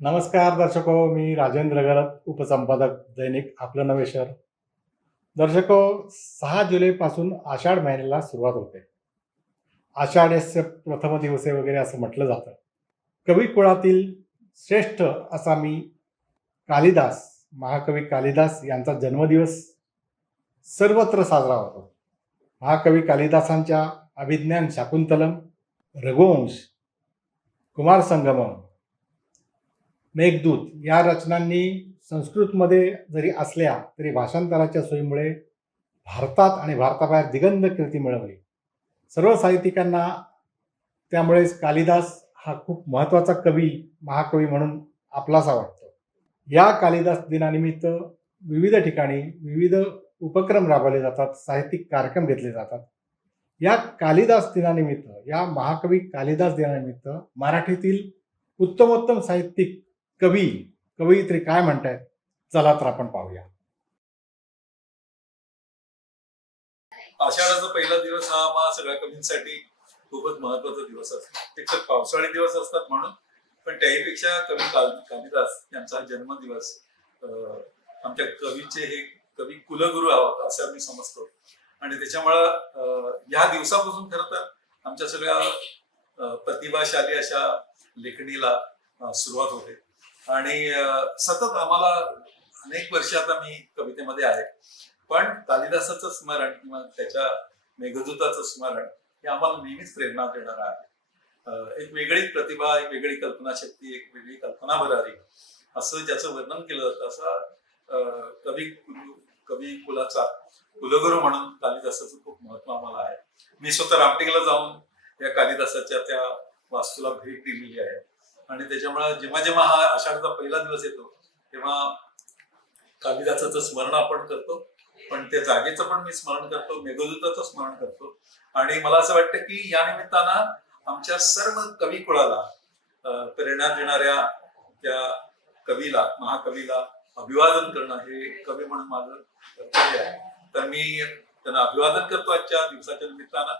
नमस्कार दर्शको मी राजेंद्र गरत उपसंपादक दैनिक आपलं नवे शहर. दर्शको सहा जुलैपासून आषाढ महिन्याला सुरुवात होते. आषाढस्य प्रथम दिवसे वगैरे असं म्हटलं जातं. कवी कुळातील श्रेष्ठ असा मी कालिदास महाकवी कालिदास यांचा जन्मदिवस सर्वत्र साजरा होतो. महाकवी कालिदासांच्या अभिज्ञान शाकुंतलम रघुवंश कुमार संगमम मेघदूत या रचनांनी संस्कृतमध्ये जरी असल्या तरी भाषांतराच्या सोयीमुळे भारतात आणि भारताबाहेर दिगंध कीर्ती मिळवली. सर्व साहित्यिकांना त्यामुळेच कालिदास हा खूप महत्त्वाचा कवी महाकवी म्हणून आपलासा वाटतो. या कालिदास दिनानिमित्त विविध ठिकाणी विविध उपक्रम राबवले जातात साहित्यिक कार्यक्रम घेतले जातात. या कालिदास दिनानिमित्त या महाकवी कालिदास दिनानिमित्त मराठीतील उत्तमोत्तम साहित्यिक कवी कवयित्री काय म्हणतायत? चला तर आपण पाहूया. आषाढाचा पहिला दिवस हा आम्हा सगळ्या कवींसाठी खूपच महत्त्वाचा दिवस असतो. एक तर पावसाळी दिवस असतात म्हणून पण त्याहीपेक्षा कवी काल कालिदास यांचा जन्मदिवस अं, आमच्या कवीचे हे कवी कुलगुरू आहोत असं आम्ही समजतो. आणि त्याच्यामुळं या दिवसापासून खरं तर आमच्या सगळ्या प्रतिभाशाली अशा लेखणीला सुरुवात होते. आणि सतत आम्हाला अनेक वर्ष आता मी कवितेमध्ये आहे. पण कालिदासाचं स्मरण किंवा त्याच्या मेघदूताचं स्मरण हे आम्हाला नेहमीच प्रेरणा देणार आहे. एक वेगळी प्रतिभा एक वेगळी कल्पनाशक्ती एक वेगळी कल्पना भरारी असं ज्याचं वर्णन केलं जातं असा अं, कवी कवी कुलाचा कुलगुरू म्हणून कालिदासाचं खूप महत्त्व आम्हाला आहे. मी स्वतः रामटेकला जाऊन या कालिदासाच्या त्या वास्तूला भेट दिलेली आहे. आणि त्याच्यामुळे जेव्हा जेव्हा हा आषाढचा पहिला दिवस येतो तेव्हा कालिदासाचं स्मरण आपण करतो. पण त्या जागेचं पण मी स्मरण करतो मेघदूताचं स्मरण करतो. आणि मला असं वाटतं की या निमित्तानं आमच्या सर्व कवी कुळाला प्रेरणा देणाऱ्या त्या कवीला महाकवीला अभिवादन करणं हे कवी म्हणून माझं कर्तव्य आहे. तर मी त्यांना अभिवादन करतो आजच्या दिवसाच्या निमित्तानं.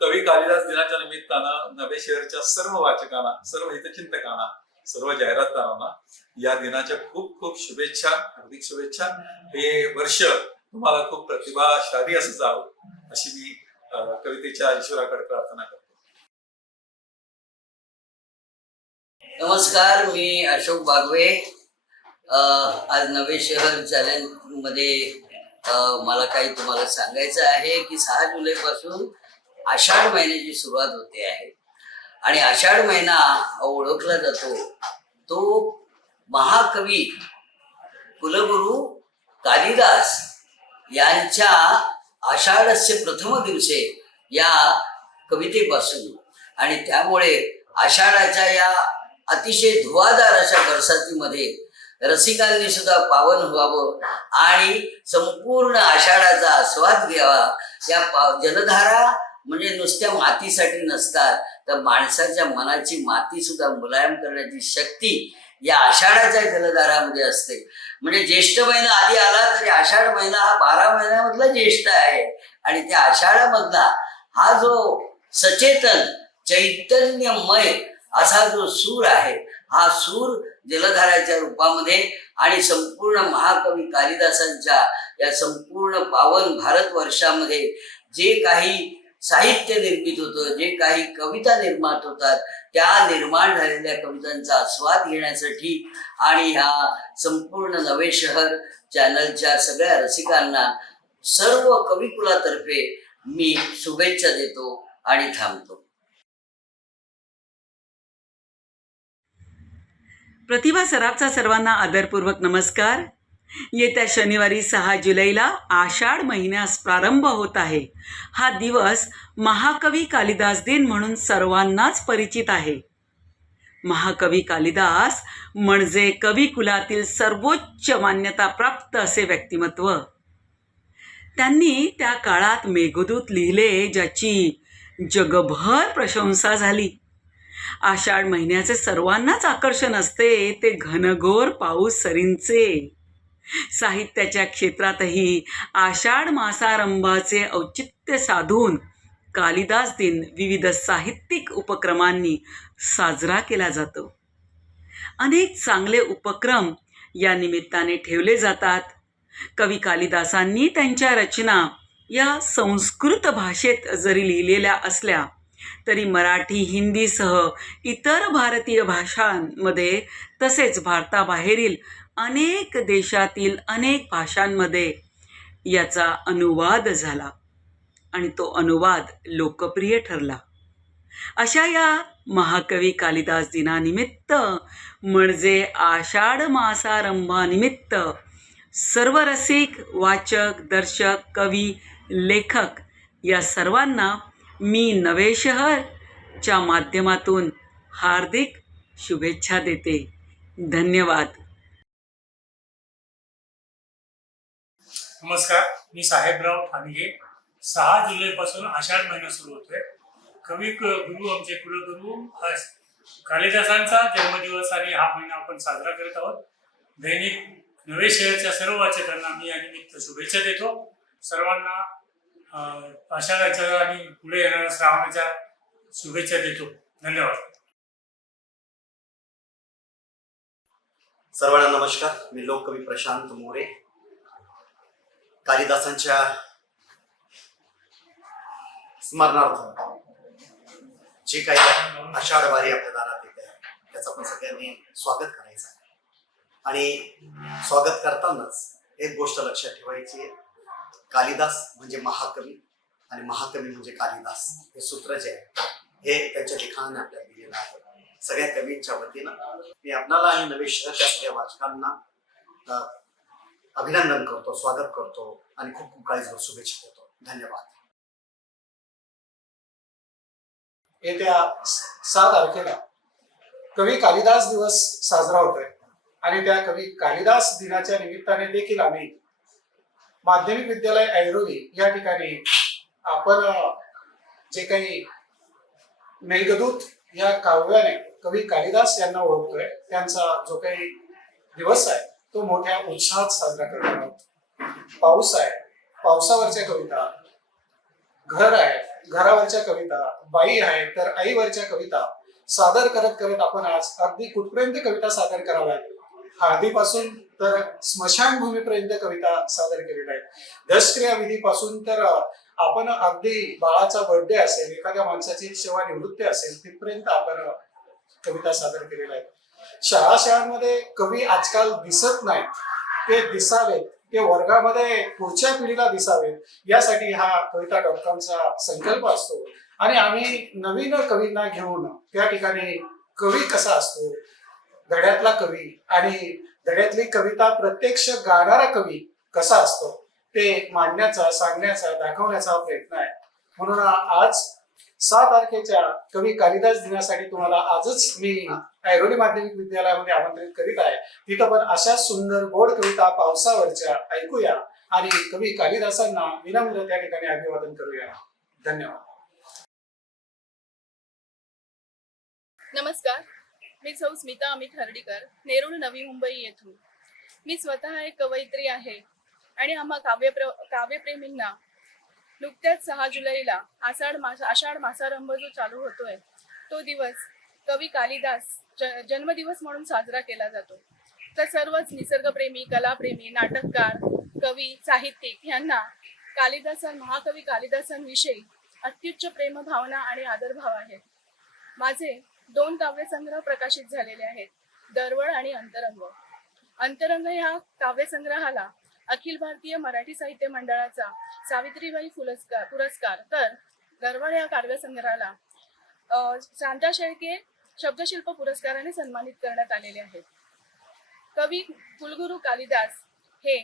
कवी कालिदास दिनाच्या निमित्तानं नवे शहरच्या सर्व वाचकांना सर्व हितचिंतकांना सर्व जाहिरातदारांना या दिनाच्या खूप खूप शुभेच्छा हार्दिक शुभेच्छा. हे वर्ष तुम्हाला खूप प्रतिभाशाली असं जावं अशी मी कवितेच्या ईश्वराकडे प्रार्थना करतो. नमस्कार मी अशोक बागवे. आज नवे शहर चॅलेंजमध्ये मला काही तुम्हाला सांगायचं आहे की सहा जुलै पासून आषाढ महिन्याची सुरुवात होते आहे. आणि आषाढ महिना ओळखला जातो. तो महाकवी कुलगुरू कालिदास यांच्या आषाढस्य प्रथम दिवसे या कवितेपासून. आणि त्यामुळे आषाढाच्या या अतिशय धुवाधार अशा बरसातीमध्ये रसिकांनी सुद्धा पावन व्हावं आणि संपूर्ण आषाढाचा आस्वाद घ्यावा. या पा- जलधारा म्हणजे नुसत्या मातीसाठी नसतात. तर माणसाच्या मनाची माती सुद्धा मुलायम करण्याची शक्ती या आषाढाच्या जलधारामध्ये असते. म्हणजे ज्येष्ठ महिना आधी आला तरी आषाढ महिना हा बारा महिन्यामधला ज्येष्ठ आहे. आणि त्या आषाढामधला हा जो सचेतन चैतन्यमय असा जो सूर आहे हा सूर जलधाराच्या रूपामध्ये आणि संपूर्ण महाकवी कालिदासांच्या या संपूर्ण पावन भारत वर्षामध्ये जे काही साहित्य निर्मित होतं जे काही कविता निर्माण होतात त्या निर्माण झालेल्या कवितांचा आस्वाद घेण्यासाठी आणि ह्या संपूर्ण नवे शहर चॅनलच्या सगळ्या रसिकांना सर्व कविकुलातर्फे मी शुभेच्छा देतो आणि थांबतो. प्रतिभा सराफचा सर्वांना आदरपूर्वक नमस्कार. येत्या शनिवारी सहा जुलैला आषाढ महिन्यास प्रारंभ होत आहे. हा दिवस महाकवी कालिदास दिन म्हणून सर्वांनाच परिचित आहे. महाकवी कालिदास म्हणजे कवी कुलातील सर्वोच्च मान्यताप्राप्त असे व्यक्तिमत्व. त्यांनी त्या काळात मेघदूत लिहिले ज्याची जगभर प्रशंसा झाली. आषाढ महिन्याचे सर्वांनाच आकर्षण असते ते घनघोर पाऊस सरींचे. साहित्याच्या क्षेत्रातही आषाढ मासारंभाचे औचित्य साधून कालिदास दिन विविध साहित्यिक उपक्रमांनी साजरा केला जातो. अनेक चांगले उपक्रम या निमित्ताने ठेवले जातात. कवी कालिदासांनी त्यांच्या रचना या संस्कृत भाषेत जरी लिहिलेल्या असल्या तरी मराठी हिंदीसह इतर भारतीय भाषांमध्ये तसेच भारताबाहेरील अनेक देशातील अनेक भाषांमध्ये याचा अनुवाद झाला. आणि तो अनुवाद लोकप्रिय ठरला. अशा या महाकवी कालिदास दिनानिमित्त म्हणजे आषाढ मासारंभानिमित्त सर्व रसिक वाचक दर्शक कवी लेखक या सर्वांना मी नवे शहरच्या माध्यमातून हार्दिक शुभेच्छा देते. धन्यवाद. नमस्कार मी साहेबराव ठाणगे. सहा जुलैपासून आषाढ महिना सुरू होतोय. कवी क- गुरु आमचे कुलगुरू हा कालिदासांचा जन्मदिवस आणि हा महिना आपण साजरा करत आहोत. दैनिक नवे शहरच्या सर्व वाचकांना मी या निमित्त शुभेच्छा देतो. सर्वांना आषाढाच्या आणि पुढे येणाऱ्या श्रावणाच्या शुभेच्छा देतो. धन्यवाद. सर्वांना नमस्कार. मी लोककवी प्रशांत मोरे. कालिदासांच्या स्मरणार्थ जे काही आषाढ वारी आपल्या दारात येते त्याचं आपण सगळ्यांनी स्वागत करायचं आहे. आणि स्वागत करतानाच एक गोष्ट लक्षात ठेवायची आहे. कालिदास म्हणजे महाकवी आणि महाकवी म्हणजे कालिदास. हे सूत्र जे आहे हे त्यांच्या लिखाणाने आपल्याला दिलेलं आहे. सगळ्या कवींच्या वतीनं मी आपणाला आणि नवे शहरच्या सगळ्या वाचकांना अभिनंदन करतो स्वागत करतो आणि खूप खूप काळजी हो, शुभेच्छा देतो. धन्यवाद. येत्या सहा तारखेला कवी कालिदास दिवस साजरा होतोय. आणि त्या कवी कालिदास दिनाच्या निमित्ताने देखील आम्ही माध्यमिक विद्यालय ऐरोली या ठिकाणी आपण जे काही मेघदूत या काव्याने कवी कालिदास यांना ओळखतोय. त्यांचा जो काही दिवस आहे तो मोठ्या उत्साहात साजरा करणार आहोत पाऊस आहे. पावसावरच्या कविता. घर आहे. घरावरच्या कविता. बाई आहे तर आईवरच्या कविता. सादर करत करत आपण आज अगदी कुठपर्यंत कविता सादर कराव्यात? हळदीपासून तर स्मशानभूमीपर्यंत कविता सादर केलेल्या आहेत. दशक्रिया विधीपासून तर आपण अगदी बाळाचा बर्थडे असेल एखाद्या माणसाची सेवा निवृत्ती असेल तिथपर्यंत आपण कविता सादर केलेल्या आहेत. शाळा शाळांमध्ये कवी आजकाल दिसत नाहीत. ते दिसावेत. ते वर्गामध्ये पुढच्या पिढीला दिसावेत. यासाठी हा कविता डॉट कॉमचा संकल्प असतो. आणि आम्ही नवीन कवींना घेऊन त्या ठिकाणी कवी कसा असतो धड्यातला कवी आणि धड्यातली कविता प्रत्यक्ष गाणारा कवी कसा असतो ते मांडण्याचा सांगण्याचा दाखवण्याचा प्रयत्न आहे. म्हणून आज सहा तारखेच्या कवी कालिदास दिनासाठी तुम्हाला आजच मी ऐरोली माध्यमिक विद्यालयामध्ये आमंत्रित करीत आहे. तिथं पण अशा सुंदर गोड कविता पावसावरच्या ऐकूया आणि कवी कालिदासांना विनामूल्य त्या ठिकाणी अभिवादन करूया. धन्यवाद. नमस्कार. मी सौ स्मिता अमित हर्डीकर नेरूळ नवी मुंबई येथून. मी स्वतः एक कवयित्री आहे आणि आम्हा काव्यप्र काव्यप्रेमींना नुकत्याच सहा जुलैला आषाढ मास आषाढ मासारंभ जो चालू होतोय तो दिवस कवी कालिदास ज- जन्मदिवस म्हणून साजरा केला जातो. तर सर्वच निसर्गप्रेमी कलाप्रेमी नाटककार कवी साहित्यिक यांना कालिदासन महाकवी कालिदासांविषयी अत्युच्च प्रेमभावना आणि आदरभाव आहे माझे दोन काव्यसंग्रह प्रकाशित झालेले आहेत दरवळ आणि अंतरंग. अंतरंग ह्या काव्यसंग्रहाला अखिल भारतीय मराठी साहित्य मंडळाचा सावित्रीबाई पुरस्कार पुरस्कार. तर दरवळ या काव्यसंग्रहाला शांता शेळके शब्दशिल्प पुरस्काराने सन्मानित करण्यात आलेले आहेत. कवी कुलगुरू कालिदास हे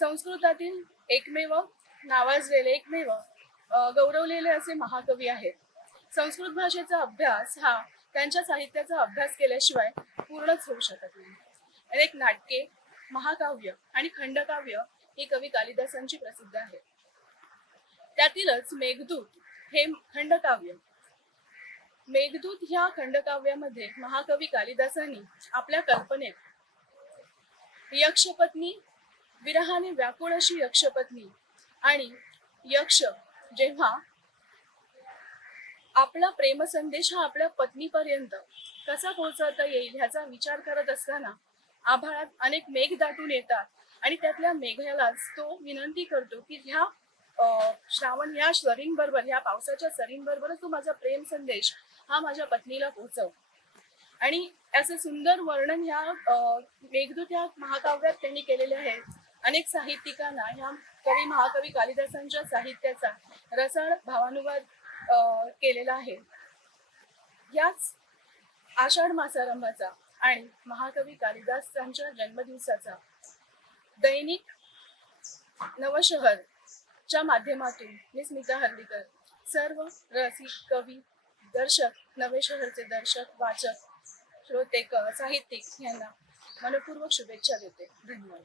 संस्कृतातील एकमेव नावाजलेले एकमेव गौरवलेले असे महाकवी आहेत. संस्कृत भाषेचा अभ्यास हा त्यांच्या साहित्याचा अभ्यास केल्याशिवाय पूर्णच होऊ शकत नाही. अनेक नाटके महाकाव्य आणि खंडकाव्य ही कवी कालिदासांची प्रसिद्ध आहेत. त्यातीलच मेघदूत हे खंडकाव्य. मेघदूत ह्या खंडकाव्यामध्ये महाकवी कालिदासांनी आपल्या कल्पनेत यक्षपत्नी विरहाने व्याकुळ अशी यक्षपत्नी आणि यक्ष जेव्हा आपला प्रेमसंदेश हा आपल्या पत्नीपर्यंत कसा पोहोचवता येईल ह्याचा विचार करत असताना आभाळात अनेक मेघ दाटून येतात. आणि त्यातल्या मेघालाच तो विनंती करतो की ह्या श्रावण या सरींबरोबर ह्या पावसाच्या सरींबरोबरच तू माझा प्रेम संदेश हा माझ्या पत्नीला पोहोचव. आणि असं सुंदर वर्णन ह्या मेघदूत ह्या महाकाव्यात त्यांनी केलेले आहे. अनेक साहित्यिकांना ह्या कवी महाकवी कालिदासांच्या साहित्याचा रसाळ भावानुवाद केलेला आहे. याच आषाढ मासारंभाचा आणि महाकवी कालिदासांच्या जन्मदिवसाचा दैनिक नवशहर च्या माध्यमातून मी स्मिता हर्डीकर सर्व रसिक कवी दर्शक नवे शहरचे दर्शक वाचक श्रोते साहित्यिक यांना मनपूर्वक शुभेच्छा देते. धन्यवाद.